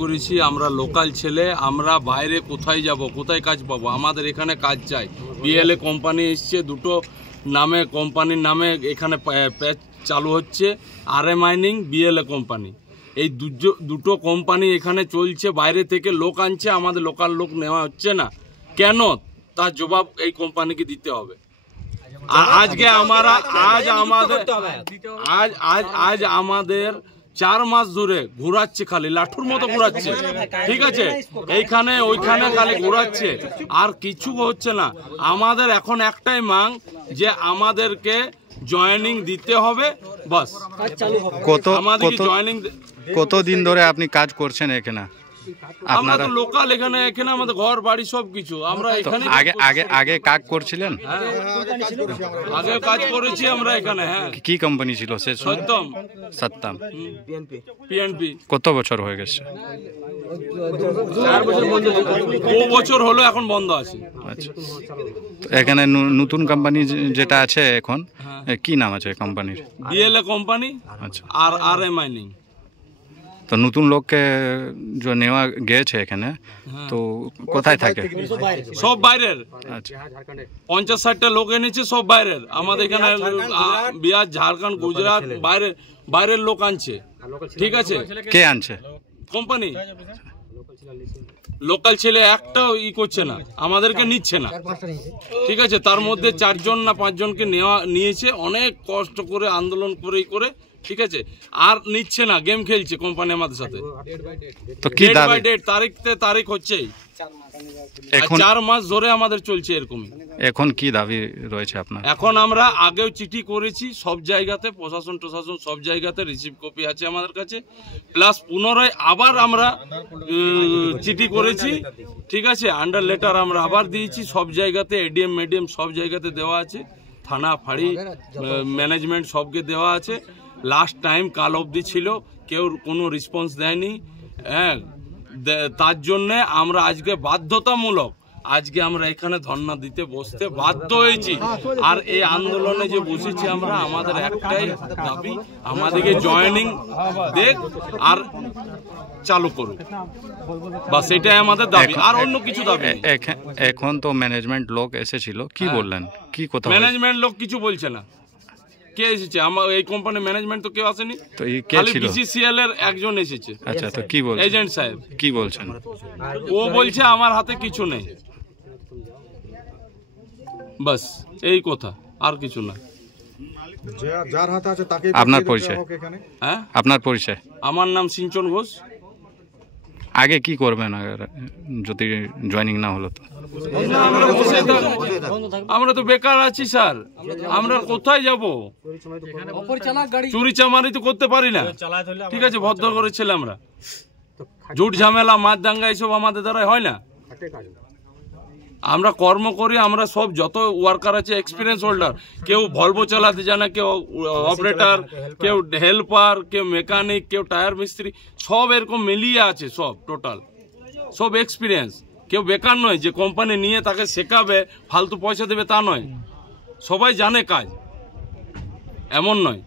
করেছি, আমরা লোকাল ছেলে, আমরা বাইরে কোথায় যাব, কোথায় কাজ পাবো? আমাদের এখানে কাজ চাই। বিএলএ কোম্পানি এসছে, দুটো নামে কোম্পানির নামে এখানে প্যাচ চালু হচ্ছে, আরএ মাইনিং, বিএলএ কোম্পানি। এই দুটো কোম্পানি এখানে চলছে, বাইরে থেকে লোক আনছে, আমাদের লোকাল লোক নেওয়া হচ্ছে না কেন? তার জবাব এই কোম্পানিকে দিতে হবে। আজকে আমাদের 4 মাস ধরে ঘুরাচ্ছে, খালি লাঠুর মতো ঘুরাচ্ছে, ঠিক আছে? এইখানে ওইখানে খালি ঘুরাচ্ছে, আর কিছু হচ্ছে না। আমাদের এখন একটাই মাং যে আমাদেরকে জয়েনিং দিতে হবে, বাস। কতদিন ধরে আপনি কাজ করছেন এখানে? আমরা তো লোকাল, এখানে আমাদের ঘর বাড়ি সবকিছু। আমরা এখানে আগে কাজ করছিলেন? আগে কাজ করেছি আমরা এখানে। হ্যাঁ। কি কোম্পানি ছিল সে? সত্যম পিএনপি। কত বছর হয়ে গেছে? 2 বছর হলো এখন বন্ধ আছে। আচ্ছা, এখানে নতুন কোম্পানি যেটা আছে এখন, কি নাম আছে কোম্পানির? BLA company. আচ্ছা, আর আরএ মাইনিং। তো নতুন লোককে যে নেওয়া গেছে এখানে, তো কোথায় থাকে? সব বাইরের। আচ্ছা, 50-60টা লোক এনেছে, সব বাইরের। আমাদের এখানে বিহার, ঝাড়খণ্ড, গুজরাট, বাইরের লোক আনছে, ঠিক আছে? কে আনছে? কোম্পানি। লোকাল ছেলে একটাও করছে না, আমাদেরকে নিচ্ছে না, ঠিক আছে? তার মধ্যে 4 জন না 5 জনকে নিয়েছে, অনেক কষ্ট করে, আন্দোলন করে, ঠিক আছে? আর নিচ্ছে না, গেম খেলছে কোম্পানি আমাদের সাথে। তো কি দাবি? তারিখ হচ্ছে 4 মাস ধরে আমাদের চলছে এরকমই। এখন কি দাবি রয়েছে আপনার? এখন আমরা আগেও চিঠি করেছি সব জায়গাতে, প্রশাসন সব জায়গাতে রিসিভ কপি আছে আমাদের কাছে, প্লাস পুনরায় আবার আমরা চিঠি করেছি, ঠিক আছে? আন্ডার লেটার আমরা আবার দিয়েছি সব জায়গাতে, এডিএম মেডিএম সব জায়গাতে দেওয়া আছে, থানা ফাঁড়ি ম্যানেজমেন্ট সবকে দেওয়া আছে। লাস্ট টাইম কাল অবধি ছিল, কেউ কোনো রেসপন্স দেয়নি। হ্যাঁ, তার জন্যে আমরা আজকে বাধ্যতামূলক আমরা এখানে ধর্ণা দিতে বসতে বাধ্য হয়েছি। আর এই আন্দোলনে যে বসেছি আমরা, আমাদের একটাই দাবি, আমাদেরকে জয়েনিং দেখ আর চালু করুক, বাস এটাই আমাদের দাবি, আর অন্য কিছু দাবি। এখন তো ম্যানেজমেন্ট লোক এসেছিল, কি বললেন? কি কথা? ম্যানেজমেন্ট লোক কিছু বলছে না। কে এসেছে? আমার এই কোম্পানির ম্যানেজমেন্ট তো কেউ আসেনি, তো কে ছিল? বিসিসিএল এর একজন এসেছে। আচ্ছা, তো কি বলছেন? এজেন্ট সাহেব। কি বলছেন? ও বলছে আমার হাতে কিছু নেই, বাস এই কথা, আর কিছু না। যার হাতে আছে তাকে। আপনার পরিচয়? হ্যাঁ, আপনার পরিচয়? আমার নাম সিঞ্চন ঘোষ। আগে কি করবেন যদি জয়েনিং না হলো? তো আমরা তো বেকার আছি স্যার, আমরা কোথায় যাব? চুরি চামারি তো করতে পারি না, ঠিক আছে? ভদ্র করে ছেলে আমরা, ঝুট ঝামেলা, মার দাঙ্গা এইসব আমাদের দ্বারা হয় না। আমরা কর্ম করি, আমরা সব যত ওয়ার্কার আছে এক্সপিরিয়েন্স হোল্ডার, কেউ ভলভো চালাতে জানে, কেউ অপারেটর, কেউ হেল্পার, কেউ মেকানিক, কেউ টায়ার মিস্ত্রি, সব এরকম মিলিয়ে আছে, সব টোটাল সব এক্সপিরিয়েন্স। কেউ বেকার নয় যে কোম্পানি নিয়ে তাকে শেখাবে, ফালতু পয়সা দেবে, তা নয়। সবাই জানে কাজ, এমন নয়।